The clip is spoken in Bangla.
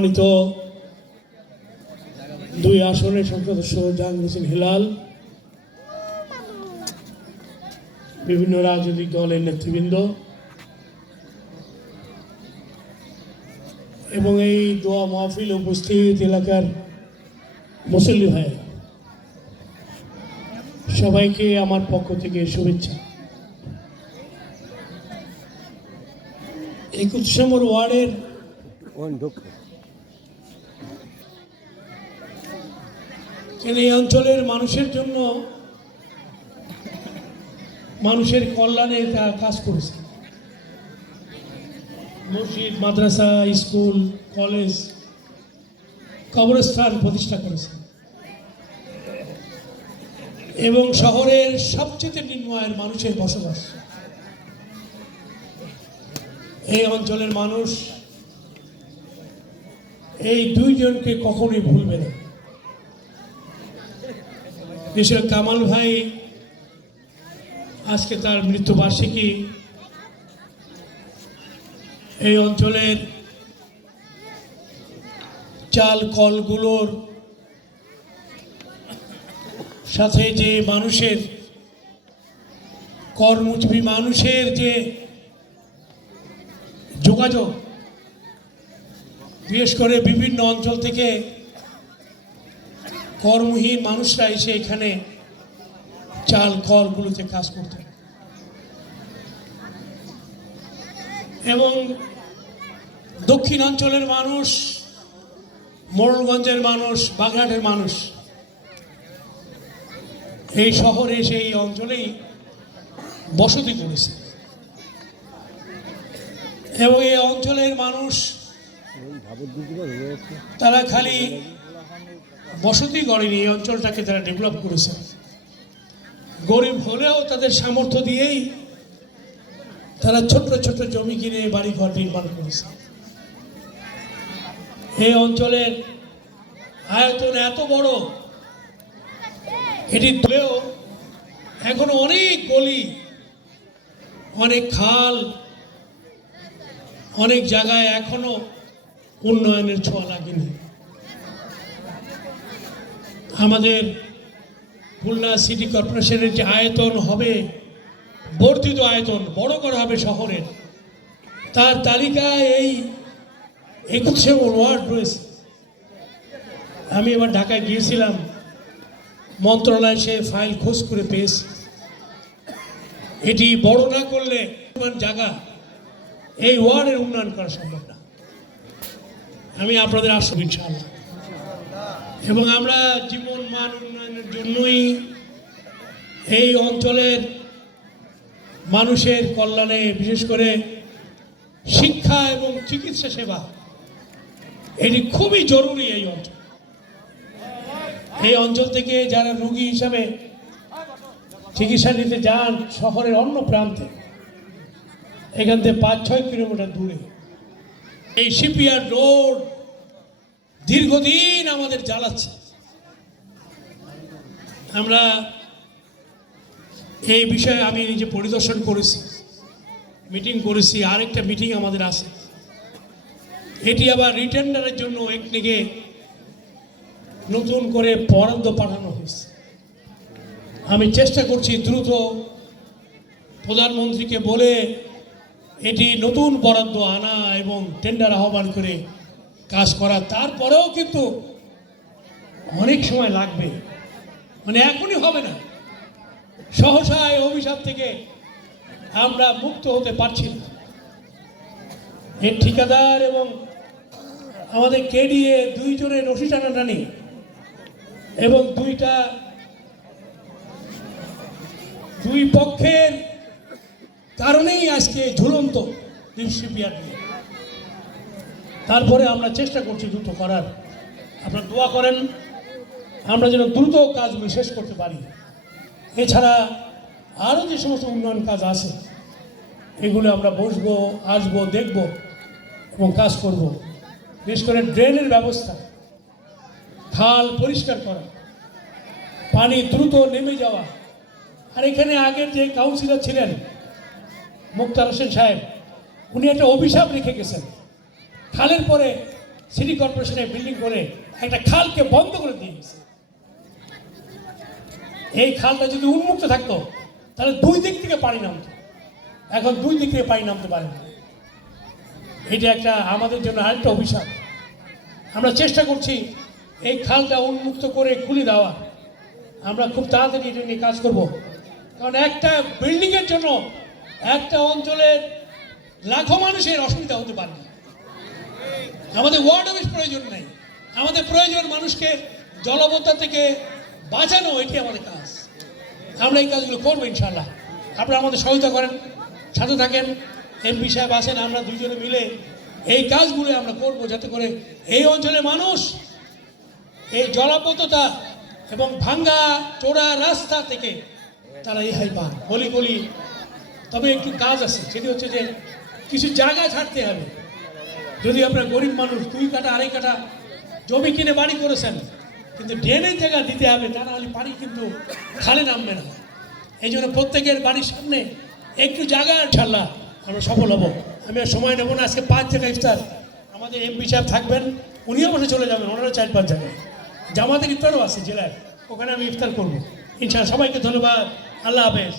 সম্মানিত দুই আসনের সংসদ সদস্য জাহাঙ্গীর হোসেন হেলাল, বিভিন্ন রাজনৈতিক দলের নেতৃবৃন্দ এবং এই দোয়া মাহফিল উপস্থিত এলাকার মুসল্লি ভাইয়েরা, সবাইকে আমার পক্ষ থেকে শুভেচ্ছা। 21 নম্বর ওয়ার্ডের এই অঞ্চলের মানুষের জন্য, মানুষের কল্যাণে তারা কাজ করেছে। মসজিদ, মাদ্রাসা, স্কুল, কলেজ, কবরস্থান প্রতিষ্ঠা করেছে এবং শহরের সবচেয়ে নিম্ন আয়ের মানুষের বসবাস। এই অঞ্চলের মানুষ এই দুইজনকে কখনোই ভুলবে না। বিশেষ কামাল ভাই, আজকে তার মৃত্যুবার্ষিকী। এই অঞ্চলের চাল কলগুলোর সাথে যে মানুষের, কর্মজীবী মানুষের যে যোগাযোগ, বিশেষ করে বিভিন্ন অঞ্চল থেকে কর্মহীন মানুষরা এসে এখানে চাল কলগুলোতে কাজ করতেন এবং দক্ষিণাঞ্চলের মানুষ, মোড়লগঞ্জের মানুষ, বাগেরহাটের মানুষ এই শহরে এসে এই অঞ্চলেই বসতি করেছে এবং এই অঞ্চলের মানুষ তারা খালি বসতি গড়েনি, এই অঞ্চলটাকে তারা ডেভেলপ করেছে। গরিব হলেও তাদের সামর্থ্য দিয়েই তারা ছোট্ট ছোট্ট জমি কিনে বাড়িঘর নির্মাণ করেছে। এই অঞ্চলের আয়তন এত বড়, এটি তুলেও এখনো অনেক গলি, অনেক খাল, অনেক জায়গায় এখনো উন্নয়নের ছোঁয়া লাগেনি। আমাদের খুলনা সিটি কর্পোরেশনের যে আয়তন হবে, বর্ধিত আয়তন, বড় করা হবে শহরের, তার তালিকায় এই 21 নম্বর ওয়ার্ড রয়েছে। আমি এবার ঢাকায় গিয়েছিলাম, মন্ত্রণালয়ে সে ফাইল খোঁজ করে পেয়েছি। এটি বড় না করলে জায়গা এই ওয়ার্ডের উন্নয়ন করা সম্ভব না। আমি আপনাদের আসব ইনশাআল্লাহ। এবং আমরা জীবন মান উন্নয়নের জন্যই এই অঞ্চলের মানুষের কল্যাণে, বিশেষ করে শিক্ষা এবং চিকিৎসা সেবা, এটি খুবই জরুরি। এই অঞ্চল থেকে যারা রোগী হিসাবে চিকিৎসা নিতে যান শহরের অন্য প্রান্তে, এখান থেকে 5-6 কিলোমিটার দূরে, এই শিপইয়ার্ড রোড দীর্ঘদিন আমাদের জ্বালাচ্ছে। আমরা এই বিষয়ে আমি নিজে পরিদর্শন করেছি, মিটিং করেছি, আরেকটা মিটিং আমাদের আছে। এটি আবার রিটেন্ডারের জন্য একদিকে নতুন করে বরাদ্দ পাঠানো হয়েছে। আমি চেষ্টা করছি দ্রুত প্রধানমন্ত্রীকে বলে এটি নতুন বরাদ্দ আনা এবং টেন্ডার আহ্বান করে কাজ করা। তারপরেও কিন্তু অনেক সময় লাগবে, মানে এখনই হবে না। সহসা এই অভিশাপ থেকে আমরা মুক্ত হতে পারছি না। এর ঠিকাদার এবং আমাদের কেডিএ দুইজনের রশি টানাটানি এবং দুই পক্ষের কারণেই আজকে ঝুলন্ত শিপইয়ার্ড নিয়ে। তারপরে আমরা চেষ্টা করছি দ্রুত করার। আপনারা দোয়া করেন আমরা যেন দ্রুত কাজগুলো শেষ করতে পারি। এছাড়া আরও যে সমস্ত উন্নয়ন কাজ আছে এগুলো আমরা বসবো, আসবো, দেখব এবং কাজ করব। বিশেষ করে ড্রেনের ব্যবস্থা, খাল পরিষ্কার করা, পানি দ্রুত নেমে যাওয়া। আর এখানে আগের যে কাউন্সিলর ছিলেন মুক্তার হোসেন সাহেব, উনি একটা অভিশাপ রেখে গেছেন। খালের পরে সিটি কর্পোরেশনের বিল্ডিং করে একটা খালকে বন্ধ করে দিয়ে গেছে। এই খালটা যদি উন্মুক্ত থাকতো তাহলে দুই দিক থেকে পানি নামতো, এখন দুই দিক থেকে পানি নামতে পারে না। এটা একটা আমাদের জন্য আরেকটা অভিশাপ। আমরা চেষ্টা করছি এই খালটা উন্মুক্ত করে খুলে দেওয়া। আমরা খুব তাড়াতাড়ি এটা নিয়ে কাজ করব, কারণ একটা বিল্ডিংয়ের জন্য একটা অঞ্চলের লাখো মানুষের অসুবিধা হতে পারে না। আমাদের ওয়ার্ড অফিস প্রয়োজন নেই, আমাদের প্রয়োজন মানুষকে জলাবদ্ধতা থেকে বাঁচানো। এটি আমাদের কাজ, আমরা এই কাজগুলো করবো ইনশাল্লাহ। আপনারা আমাদের সহায়তা করেন, সাথে থাকেন। এমপি সাহেব আছেন, আমরা দুজনে মিলে এই কাজগুলো আমরা করবো, যাতে করে এই অঞ্চলের মানুষ এই জলাবদ্ধতা এবং ভাঙ্গা চোরা রাস্তা থেকে তারা রেহাই পান। বলি বলি তবে একটু কাজ আছে, সেটি হচ্ছে যে কিছু জায়গা ছাড়তে হবে। যদি আপনার গরিব মানুষ 2 কাঠা 2.5 কাঠা জমি কিনে বাড়ি করেছেন, কিন্তু ড্রেনের জায়গা দিতে হবে, তা নাহলে পানি কিন্তু খালে নামবে না। এই জন্য প্রত্যেকের বাড়ির সামনে একটু জায়গা, ইনশাল্লাহ আমরা সফল হব। আমি আর সময় নেব না, আজকে 5 জায়গায় ইফতার। আমাদের এমপি সাহেব থাকবেন, উনিও বসে চলে যাবেন, ওনারা 4-5 জায়গায়। জামাতের ইফতারও আছে জেলায়, ওখানে আমি ইফতার করবো ইনশাল্লাহ। সবাইকে ধন্যবাদ, আল্লাহ হাফেজ।